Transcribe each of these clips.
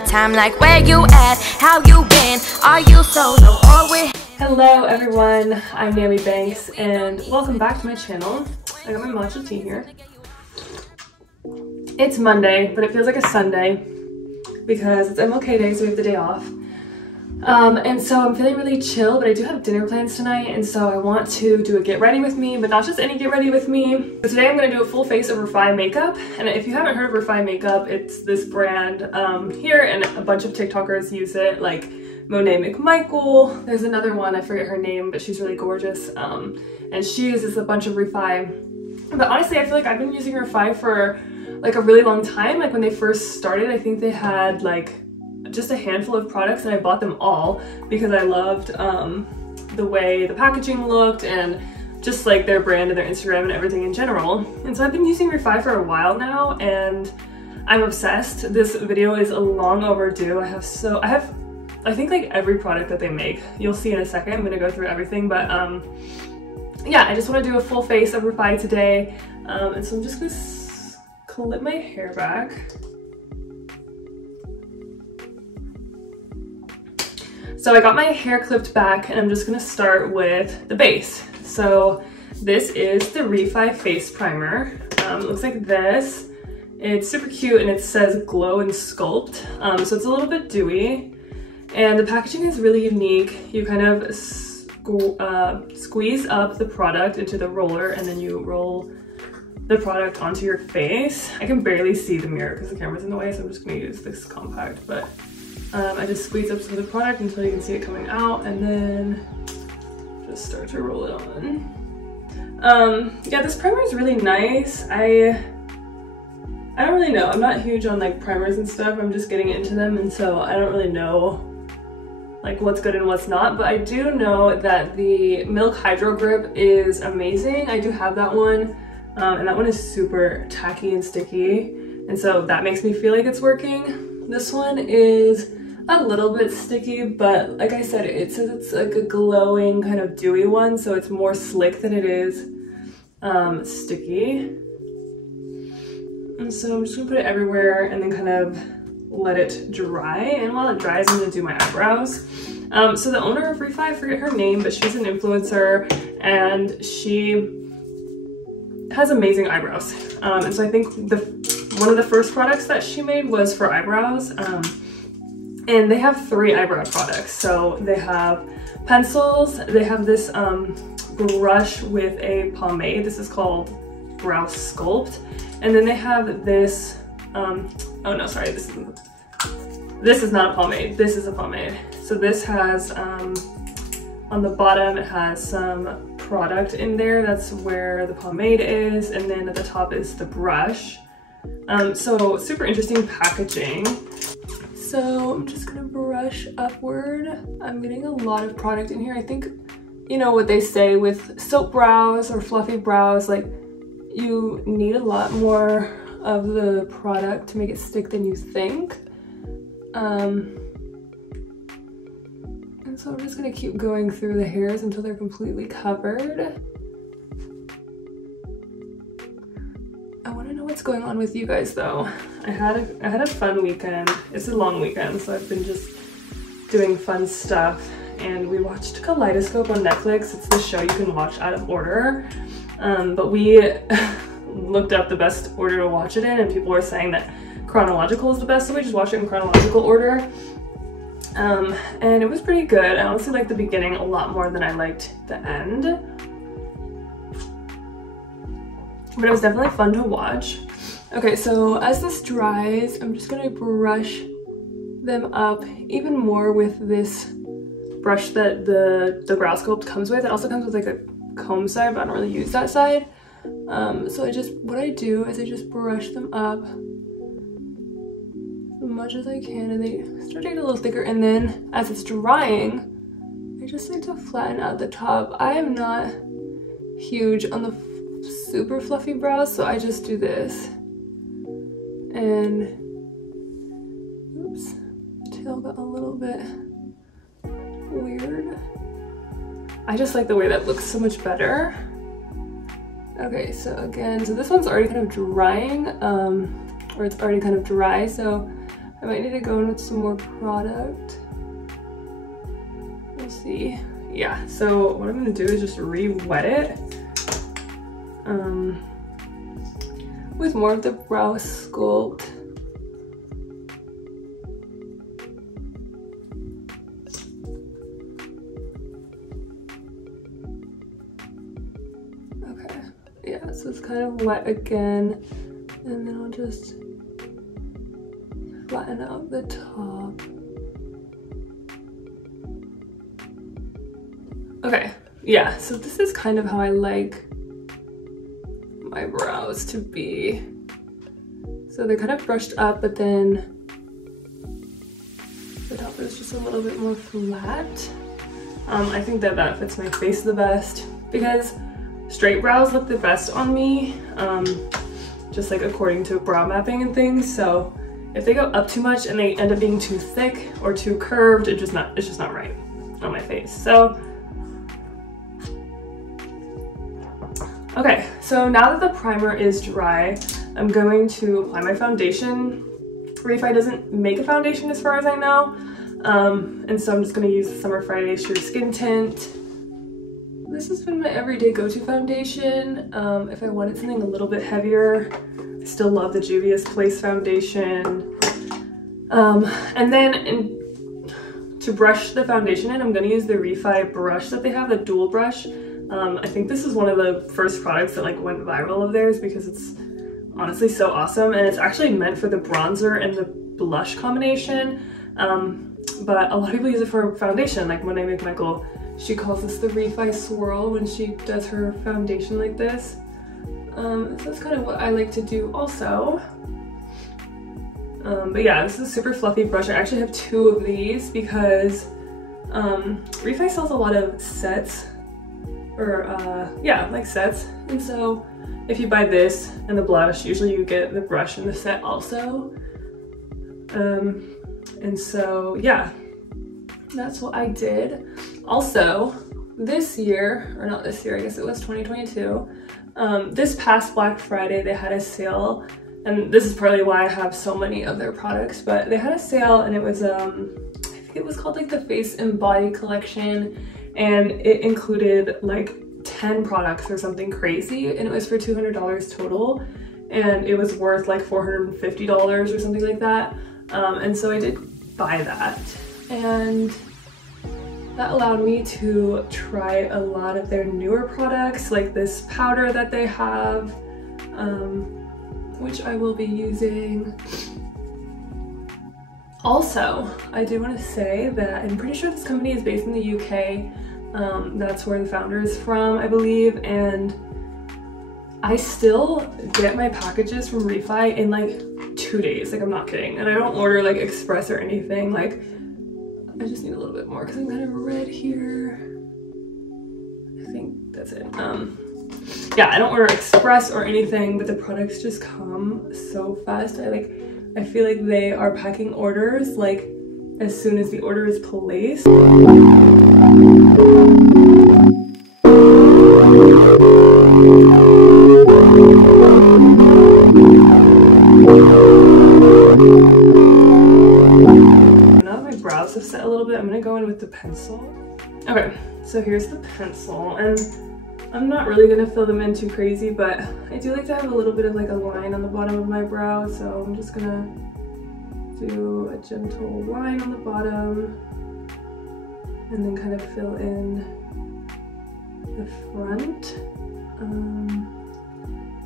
Time like where you at, how you been, are you solo or with? Hello everyone, I'm Naomi Banks and welcome back to my channel. I got my matcha tea here. It's Monday, but it feels like a Sunday because it's MLK Day, so we have the day off. And so I'm feeling really chill, but I do have dinner plans tonight, and so I want to do a get ready with me, but not just any get ready with me. So today I'm going to do a full face of REFY makeup, and if you haven't heard of REFY makeup, it's this brand here, and a bunch of TikTokers use it, like Monet McMichael. There's another one, I forget her name, but she's really gorgeous, and she uses a bunch of REFY. But honestly, I feel like I've been using REFY for like a really long time. Like when they first started, I think they had like just a handful of products, and I bought them all because I loved the way the packaging looked and just like their brand and their Instagram and everything in general. And so I've been using REFY for a while now and I'm obsessed. This video is long overdue. I have think like every product that they make. You'll see in a second. I'm gonna go through everything, but yeah, I just want to do a full face of REFY today, and so I'm just gonna clip my hair back. So I got my hair clipped back, and I'm just gonna start with the base. So this is the REFY face primer. It looks like this. It's super cute and it says glow and sculpt. So it's a little bit dewy, and the packaging is really unique. You kind of squeeze up the product into the roller, and then you roll the product onto your face. I can barely see the mirror because the camera's in the way, so I'm just gonna use this compact, but I just squeeze up some of the product until you can see it coming out, and then just start to roll it on. Yeah, this primer is really nice. I don't really know. I'm not huge on like primers and stuff. I'm just getting into them, and so I don't really know like what's good and what's not, but I do know that the Milk Hydro Grip is amazing. I do have that one, and that one is super tacky and sticky, and so that makes me feel like it's working. This one is a little bit sticky, but like I said, it says it's like a glowing kind of dewy one, so it's more slick than it is sticky. And so I'm just gonna put it everywhere and then kind of let it dry, and while it dries I'm gonna do my eyebrows. So the owner of REFY, I forget her name, but she's an influencer and she has amazing eyebrows. And so I think one of the first products that she made was for eyebrows. And they have 3 eyebrow products. So they have pencils, they have this brush with a pomade. This is called Brow Sculpt. And then they have this, oh no, sorry, this is not a pomade, this is a pomade. So this has, on the bottom it has some product in there, that's where the pomade is, and then at the top is the brush. So super interesting packaging. So I'm just gonna brush upward. I'm getting a lot of product in here. I think, you know what they say with soap brows or fluffy brows, like you need a lot more of the product to make it stick than you think. And so I'm just gonna keep going through the hairs until they're completely covered. I want to know what's going on with you guys though. I had a fun weekend. It's a long weekend, so I've been just doing fun stuff, and we watched Kaleidoscope on Netflix. It's the show you can watch out of order, but we looked up the best order to watch it in, and people were saying that chronological is the best, so we just watched it in chronological order. And it was pretty good. I honestly liked the beginning a lot more than I liked the end, but it was definitely fun to watch. Okay, so as this dries, I'm just gonna brush them up even more with this brush that the Brow Sculpt comes with. It also comes with like a comb side, but I don't really use that side. So what I do is I just brush them up as much as I can, and they start to get a little thicker, and then as it's drying, I just like to flatten out the top. I am not huge on the super fluffy brows, so I just do this. And oops, tail got a little bit weird. I just like the way that looks so much better. Okay, so again, so this one's already kind of drying, or it's already kind of dry, so I might need to go in with some more product. We'll see. Yeah, so what I'm gonna do is just re-wet it with more of the brow sculpt. Okay, yeah, so it's kind of wet again, and then I'll just flatten out the top. Okay, yeah, so this is kind of how I like my brows to be. So they're kind of brushed up, but then the top is just a little bit more flat. I think that that fits my face the best because straight brows look the best on me, just like according to brow mapping and things. So if they go up too much and they end up being too thick or too curved, it's just not right on my face. So okay, so now that the primer is dry, I'm going to apply my foundation. REFY doesn't make a foundation as far as I know, and so I'm just going to use the Summer Friday Sheer Skin Tint. This has been my everyday go-to foundation. If I wanted something a little bit heavier, I still love the Juvia's Place foundation. And then to brush the foundation in, I'm going to use the REFY brush that they have, the dual brush. I think this is one of the first products that like went viral of theirs because it's honestly so awesome, and it's actually meant for the bronzer and the blush combination, but a lot of people use it for foundation. Like when I make Michael, she calls this the REFY swirl when she does her foundation like this. So that's kind of what I like to do also. But yeah, this is a super fluffy brush. I actually have two of these because REFY sells a lot of sets, or yeah, like sets, and so if you buy this and the blush, usually you get the brush and the set also. And so yeah, that's what I did. Also, this year, or not this year, I guess it was 2022, this past Black Friday they had a sale, and this is partly why I have so many of their products, but they had a sale and it was I think it was called like the Face and Body collection, and it included like 10 products or something crazy, and it was for $200 total, and it was worth like $450 or something like that. And so I did buy that, and that allowed me to try a lot of their newer products, like this powder that they have, which I will be using. Also, I do want to say that I'm pretty sure this company is based in the UK. That's where the founder is from, I believe, and I still get my packages from REFY in like 2 days, like I'm not kidding, and I don't order like express or anything. Like, I just need a little bit more because I'm kind of red here. I think that's it. Yeah, I don't order express or anything, but the products just come so fast. I feel like they are packing orders like as soon as the order is placed. Now that my brows have set a little bit, I'm gonna go in with the pencil. Okay, so here's the pencil, and I'm not really gonna fill them in too crazy, but I do like to have a little bit of like a line on the bottom of my brow, so I'm just gonna do a gentle line on the bottom and then kind of fill in the front,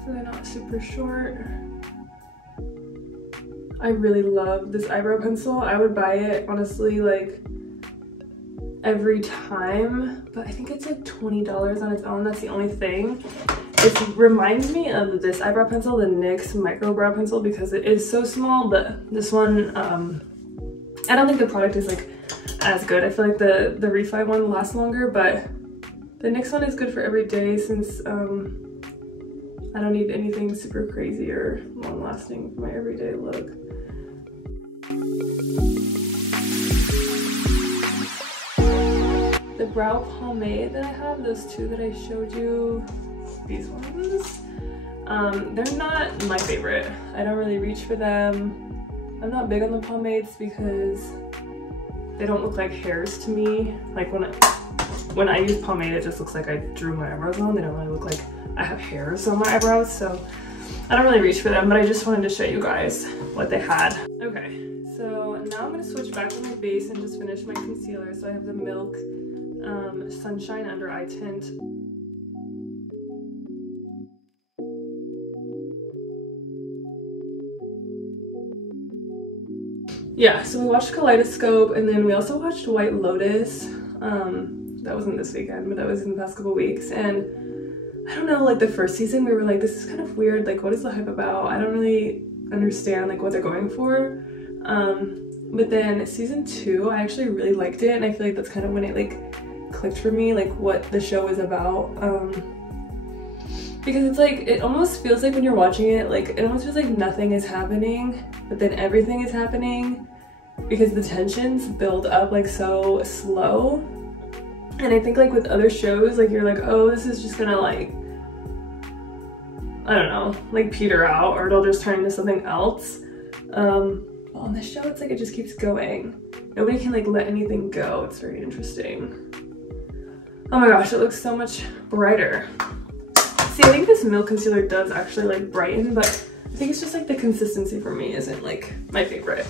so they're not super short. I really love this eyebrow pencil. I would buy it honestly like every time, but I think it's like $20 on its own. That's the only thing. It reminds me of this eyebrow pencil, the NYX micro brow pencil, because it is so small, but this one, I don't think the product is like as good. I feel like the REFY one lasts longer, but the NYX one is good for every day since I don't need anything super crazy or long lasting for my everyday look. The brow pomade that I have, those two that I showed you, these ones, they're not my favorite. I don't really reach for them. I'm not big on the pomades because they don't look like hairs to me. Like when I use pomade, it just looks like I drew my eyebrows on. They don't really look like I have hairs on my eyebrows, so I don't really reach for them, but I just wanted to show you guys what they had. Okay, so now I'm gonna switch back to my base and just finish my concealer. So I have the Milk Sunshine Under Eye Tint. Yeah, so we watched Kaleidoscope, and then we also watched White Lotus. That wasn't this weekend, but that was in the past couple weeks. And I don't know, like the first season we were like, this is kind of weird, like what is the hype about? I don't really understand like what they're going for. But then season 2, I actually really liked it, and I feel like that's kind of when it like clicked for me, like what the show is about. Because it's like, it almost feels like when you're watching it, like it almost feels like nothing is happening, but then everything is happening because the tensions build up like so slow. And I think like with other shows, like you're like, oh, this is just gonna like, I don't know, like peter out, or it'll just turn into something else. Well, on this show, it's like it just keeps going. Nobody can like let anything go. It's very interesting. Oh my gosh, it looks so much brighter. See, I think this Milk concealer does actually like brighten, but I think it's just like the consistency for me isn't like my favorite.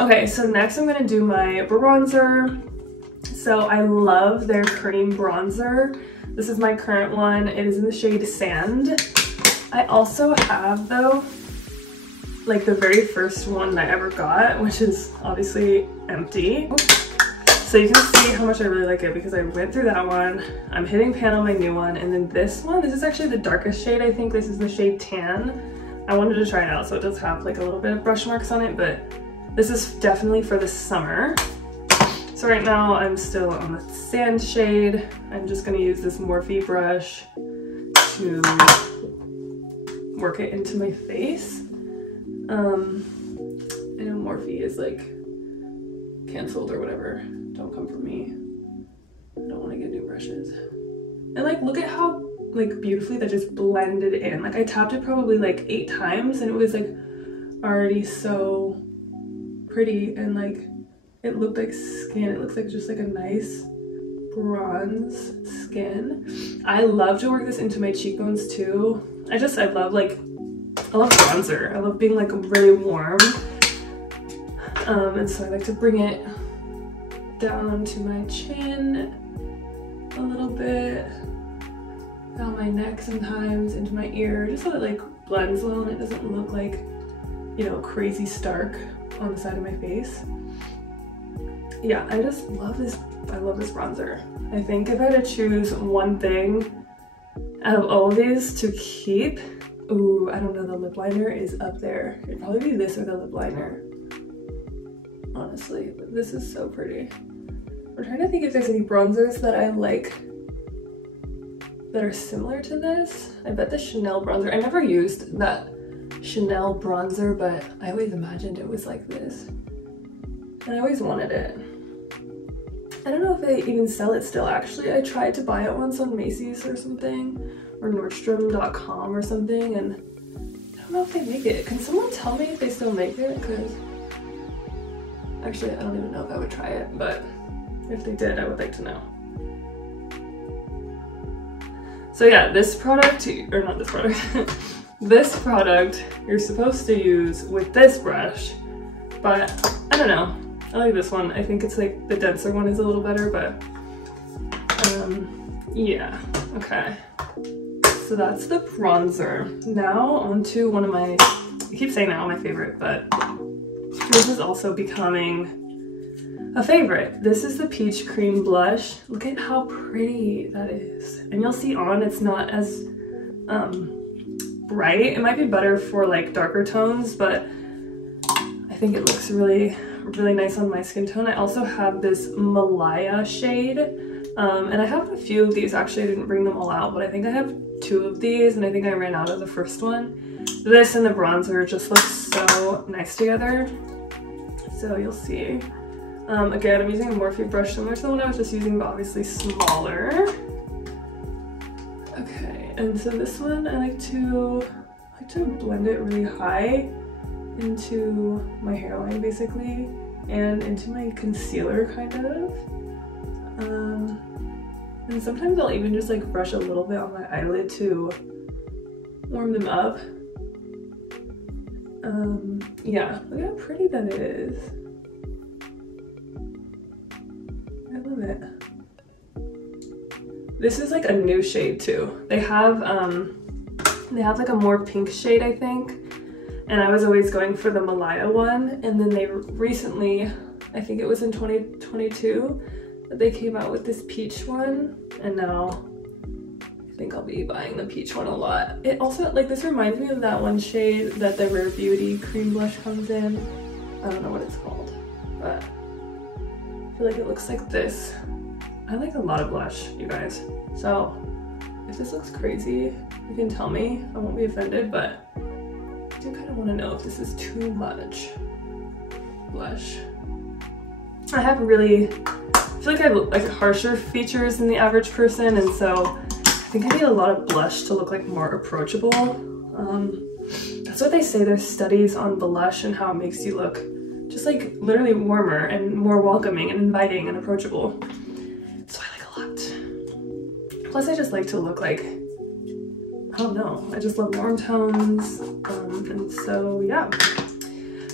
Okay, so next I'm gonna do my bronzer. So I love their cream bronzer. This is my current one. It is in the shade Sand. I also have though, like the very first one that I ever got, which is obviously empty. So you can see how much I really like it because I went through that one. I'm hitting pan on my new one, and then this one, this is actually the darkest shade. I think this is the shade Tan. I wanted to try it out, so it does have like a little bit of brush marks on it, but this is definitely for the summer. So right now I'm still on the Sand shade. I'm just gonna use this Morphe brush to work it into my face. I know Morphe is like canceled or whatever. Don't come for me. I don't want to get new brushes. And like, look at how like beautifully that just blended in. Like I tapped it probably like 8 times and it was like already so pretty, and like it looked like skin. It looks like just like a nice bronze skin. I love to work this into my cheekbones too. I love bronzer. I love being like really warm. And so I like to bring it down onto my chin a little bit, down my neck sometimes, into my ear, just so it like blends well and it doesn't look like, you know, crazy stark on the side of my face. Yeah, I just love this. I love this bronzer. I think if I had to choose one thing out of all of these to keep, ooh, I don't know, the lip liner is up there. It'd probably be this or the lip liner, honestly, but this is so pretty. I'm trying to think if there's any bronzers that I like that are similar to this. I bet the Chanel bronzer, I never used that Chanel bronzer, but I always imagined it was like this. And I always wanted it. I don't know if they even sell it still, actually. I tried to buy it once on Macy's or something, or Nordstrom.com or something, and I don't know if they make it. Can someone tell me if they still make it? Because actually, I don't even know if I would try it, but if they did, I would like to know. So yeah, this product, or not this product, this product you're supposed to use with this brush, but I don't know. I like this one. I think it's like the denser one is a little better, but yeah, okay. So that's the bronzer. Now onto one of my, I keep saying now my favorite, but this is also becoming a favorite. This is the Peach Cream Blush. Look at how pretty that is. And you'll see on, it's not as bright. It might be better for like darker tones, but I think it looks really, really nice on my skin tone. I also have this Malaya shade, and I have a few of these. Actually, I didn't bring them all out, but I think I have 2 of these, and I think I ran out of the first one. This and the bronzer just look so nice together. So you'll see. Again, I'm using a Morphe brush similar to the one I was just using, but obviously smaller. Okay, and so this one I like to blend it really high into my hairline basically, and into my concealer kind of. And sometimes I'll even just like brush a little bit on my eyelid to warm them up. Yeah, look how pretty that is. I love it. This is like a new shade too. They have like a more pink shade, I think. And I was always going for the Malaya one. And then they recently, I think it was in 2022, that they came out with this peach one. And now I think I'll be buying the peach one a lot. It also, like, this reminds me of that one shade that the Rare Beauty cream blush comes in. I don't know what it's called, but I feel like it looks like this. I like a lot of blush, you guys. So if this looks crazy, you can tell me. I won't be offended, but I do kind of want to know if this is too much blush. I have really, I feel like I have like harsher features than the average person, and so I think I need a lot of blush to look like more approachable. That's what they say. There's studies on blush and how it makes you look just like literally warmer and more welcoming and inviting and approachable. So I like a lot. Plus I just like to look like, I don't know, I just love warm tones. And so yeah.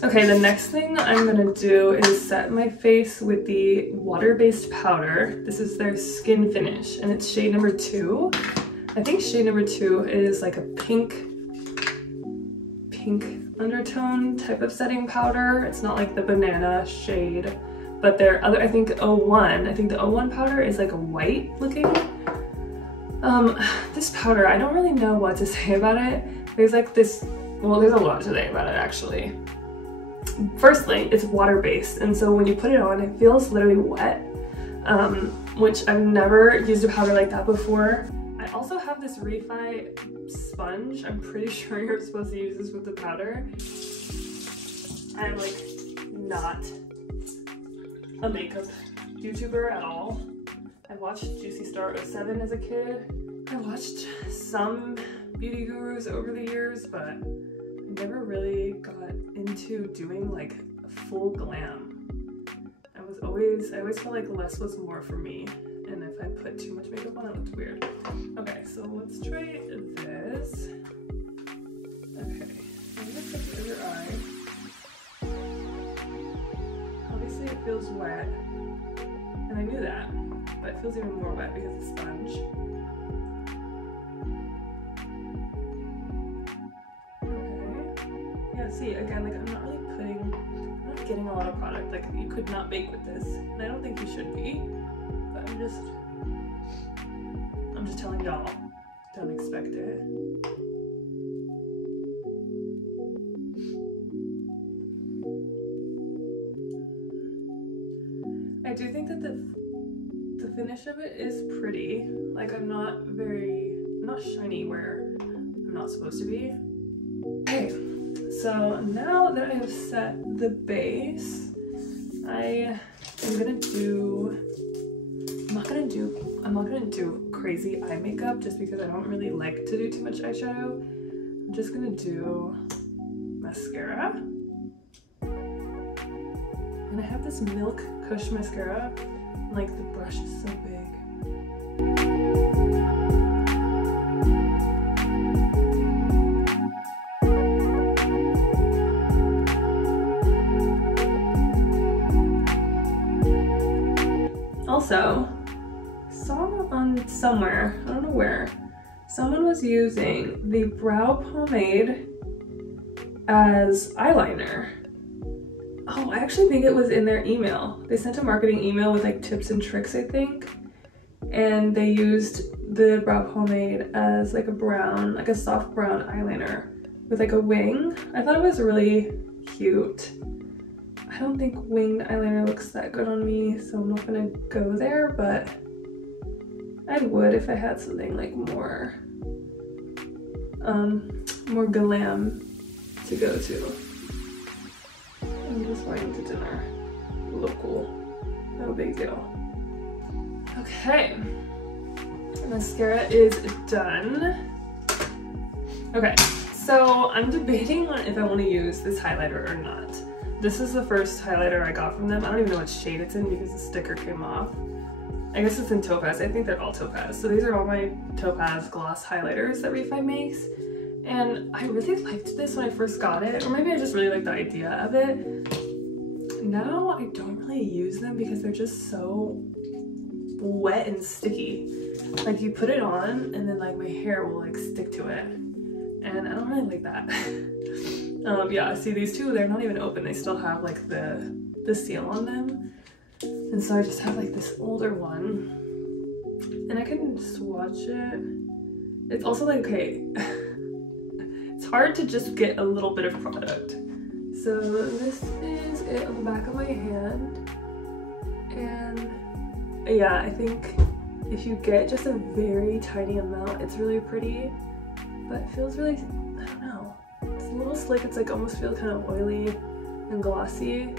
Okay, the next thing I'm gonna do is set my face with the water-based powder. This is their Skin Finish, and it's shade number 2. I think shade number 2 is like a pink undertone type of setting powder. It's not like the banana shade, but their other, I think the 01 powder is like a white looking. This powder, I don't really know what to say about it. There's like this, well, there's a lot to say about it actually. Firstly, it's water-based, and so when you put it on, it feels literally wet, which I've never used a powder like that before. I also have this REFY sponge. I'm pretty sure you're supposed to use this with the powder. I'm like not a makeup YouTuber at all. I watched Juicy Star 07 as a kid. I watched some beauty gurus over the years, but I never really got into doing like a full glam. I always felt like less was more for me, and if I put too much makeup on, it looked weird. Okay, so let's try this. Okay, I'm gonna put it under your eye. Obviously it feels wet, and I knew that, but it feels even more wet because of the sponge. See, again, like I'm not getting a lot of product. Like you could not bake with this, and I don't think you should be, but I'm just telling y'all, don't expect it. I do think that the finish of it is pretty. Like I'm not shiny where I'm not supposed to be. Okay. So now that I have set the base, I'm not gonna do crazy eye makeup just because I don't really like to do too much eyeshadow. I'm just gonna do mascara. And I have this Milk Kush mascara, and like the brush is so big. Also, saw on somewhere, I don't know where, someone was using the brow pomade as eyeliner. Oh, I actually think it was in their email. They sent a marketing email with like tips and tricks, I think. And they used the brow pomade as like a brown, like a soft brown eyeliner with like a wing. I thought it was really cute. I don't think winged eyeliner looks that good on me, so I'm not gonna go there, but I would if I had something like more glam to go to. I'm just going to dinner. Look cool. No big deal. Okay. mascara is done. Okay, so I'm debating on if I want to use this highlighter or not. This is the first highlighter I got from them. I don't even know what shade it's in because the sticker came off. I guess it's in Topaz. I think they're all Topaz. So these are all my Topaz gloss highlighters that REFY makes. And I really liked this when I first got it, or maybe I just really like the idea of it. Now I don't really use them because they're just so wet and sticky. Like you put it on and then like my hair will like stick to it. And I don't really like that. Yeah, see these two, they're not even open. They still have like the seal on them. And so I just have like this older one. And I can swatch it. It's also like, okay, it's hard to just get a little bit of product. So this is it on the back of my hand. And yeah, I think if you get just a very tiny amount, it's really pretty. But it feels really, I don't know. It's a little slick. It's like almost feels kind of oily and glossy.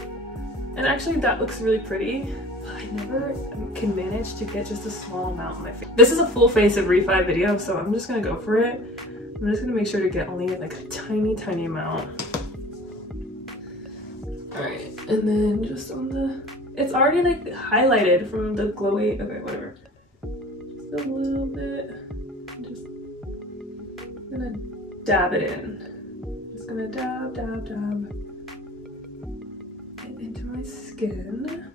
And actually that looks really pretty. But I never can manage to get just a small amount on my face. This is a full face of REFY video, so I'm just gonna go for it. I'm just gonna make sure to get only like a tiny, tiny amount. All right, and then just on the, it's already like highlighted from the glowy, okay, whatever. Just a little bit, just gonna dab it in. Just gonna dab, dab, dab it into my skin.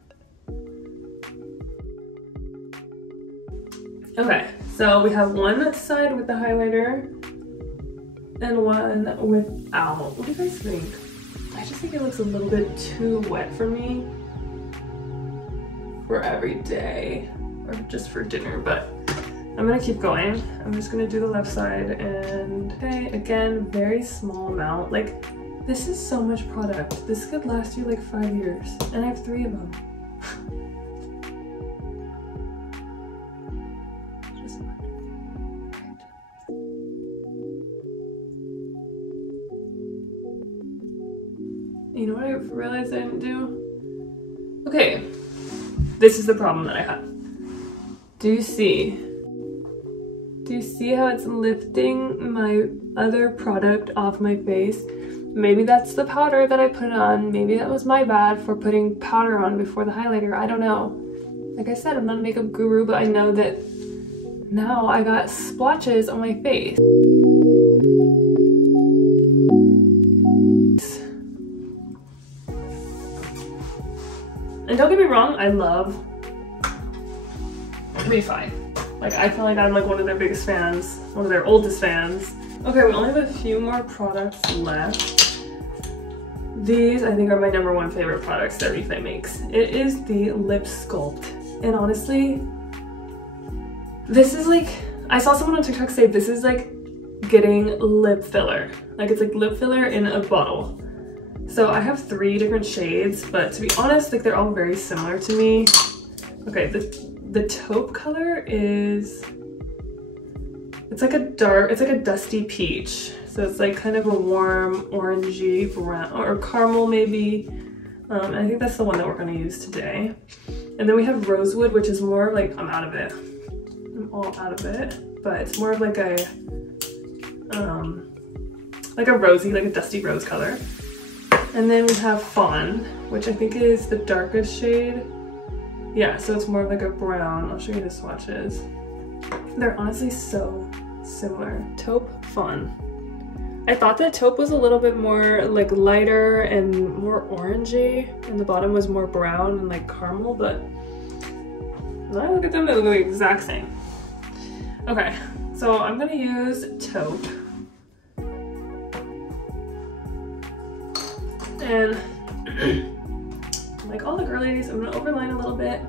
Okay, so we have one side with the highlighter and one without. What do you guys think? I just think it looks a little bit too wet for me for every day or just for dinner, but I'm gonna keep going. I'm just gonna do the left side and, okay, again, very small amount. Like, this is so much product. This could last you like 5 years, and I have 3 of them. Just one. Right. You know what I realized I didn't do? Okay, this is the problem that I have. Do you see? Do you see how it's lifting my other product off my face? Maybe that's the powder that I put on. Maybe that was my bad for putting powder on before the highlighter. I don't know. Like I said, I'm not a makeup guru, but I know that now I got splotches on my face. And don't get me wrong, I love REFY. Like, I feel like I'm like one of their biggest fans, one of their oldest fans. Okay, we only have a few more products left. These, I think, are my #1 favorite products that REFY makes. It is the Lip Sculpt. And honestly, this is like, I saw someone on TikTok say this is like getting lip filler. Like, it's like lip filler in a bottle. So I have 3 different shades, but to be honest, like, they're all very similar to me. Okay, the taupe color is, it's like a dusty peach. So it's like kind of a warm orangey brown or caramel maybe. And I think that's the one that we're gonna use today. And then we have rosewood, which is more like, I'm out of it. I'm all out of it, but it's more of like a rosy, like a dusty rose color. And then we have fawn, which I think is the darkest shade. Yeah, so it's more of like a brown. I'll show you the swatches. They're honestly so similar. Taupe, fawn. I thought that taupe was a little bit more like lighter and more orangey, and the bottom was more brown and like caramel, but when I look at them, they look the exact same. Okay, so I'm gonna use taupe. And like all the girlies, I'm gonna overline a little bit.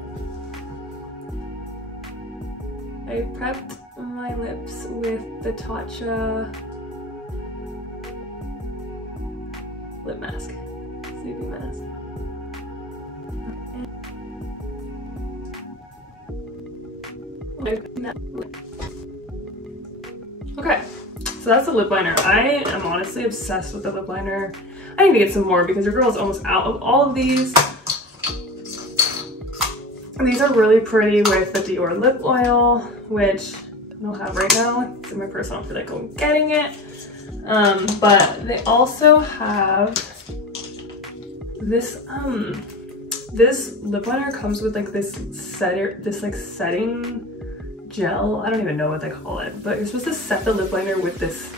I prepped my lips with the Tatcha lip mask, sleeping mask. Okay, so that's the lip liner. I am honestly obsessed with the lip liner. I need to get some more because your girl is almost out of all of these. And these are really pretty with the Dior lip oil, which I don't have right now. It's in my purse. I don't feel like going getting it. But they also have this this lip liner comes with like this setting gel. I don't even know what they call it, but you're supposed to set the lip liner with this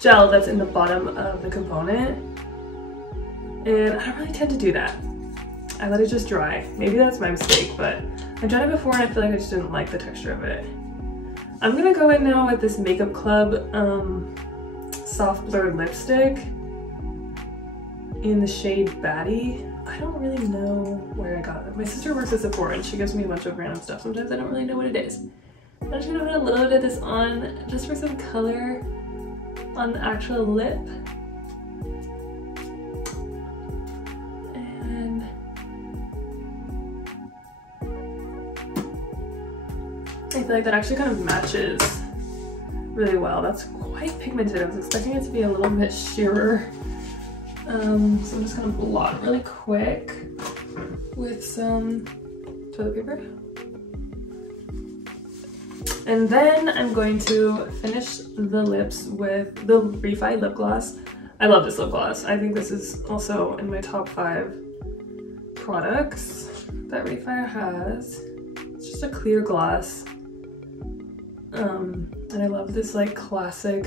gel that's in the bottom of the component, and I don't really tend to do that. I let it just dry. Maybe that's my mistake, but I've done it before and I feel like I just didn't like the texture of it. I'm gonna go in now with this Makeup Club soft blur lipstick in the shade Baddie. I don't really know where I got it. My sister works at Sephora and she gives me a bunch of random stuff. Sometimes I don't really know what it is. I'm just gonna put a little bit of this on just for some color on the actual lip. And I feel like that actually kind of matches really well. That's quite pigmented. I was expecting it to be a little bit sheerer. So I'm just gonna blot really quick with some toilet paper. And then I'm going to finish the lips with the REFY lip gloss. I love this lip gloss. I think this is also in my top 5 products that REFY has. It's just a clear gloss. And I love this like classic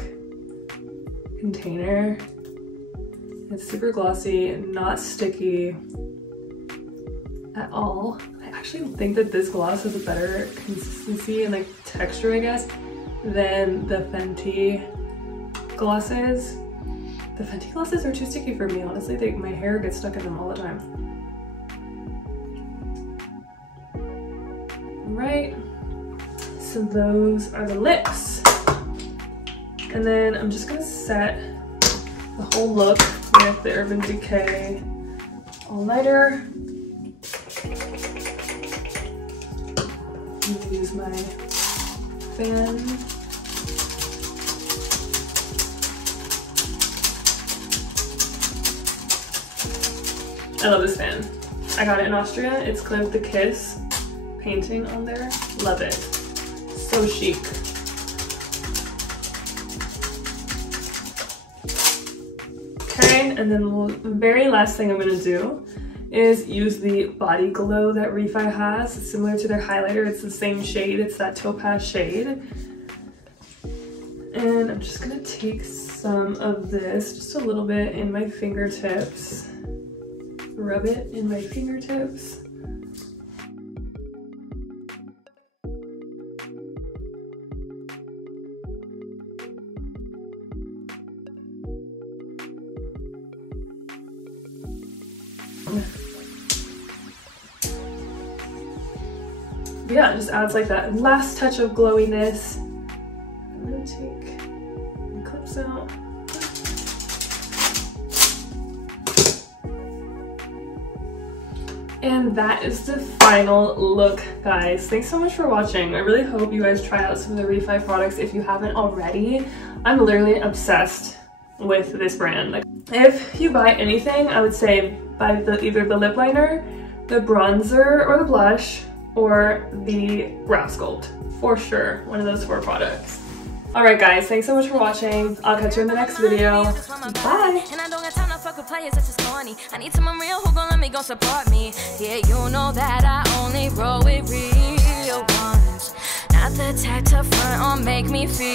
container. It's super glossy, not sticky at all. I actually think that this gloss has a better consistency and like texture, I guess, than the Fenty glosses. The Fenty glosses are too sticky for me, honestly. My hair gets stuck in them all the time. Right, so those are the lips. And then I'm just gonna set the whole look with the Urban Decay all-nighter. Use my fan. I love this fan. I got it in Austria. It's Clip the Kiss painting on there. Love it. So chic. Okay, and then the very last thing I'm gonna do is use the Body Glow that REFY has. It's similar to their highlighter. It's the same shade. It's that topaz shade. And I'm just gonna take some of this, just a little bit in my fingertips. Rub it in my fingertips. Yeah, it just adds like that last touch of glowiness. I'm gonna take the clips out. And that is the final look, guys. Thanks so much for watching. I really hope you guys try out some of the REFY products if you haven't already. I'm literally obsessed with this brand. Like, if you buy anything, I would say buy either the lip liner, the bronzer, or the blush, or the brow sculpt. For sure, one of those 4 products. Alright guys, thanks so much for watching. I'll catch you in the next video. Bye! And I don't got time to fuck with players that's just corny. I need someone real who gon' let me go support me. Yeah, you know that I only roll with real ones. Not the type to front or make me feel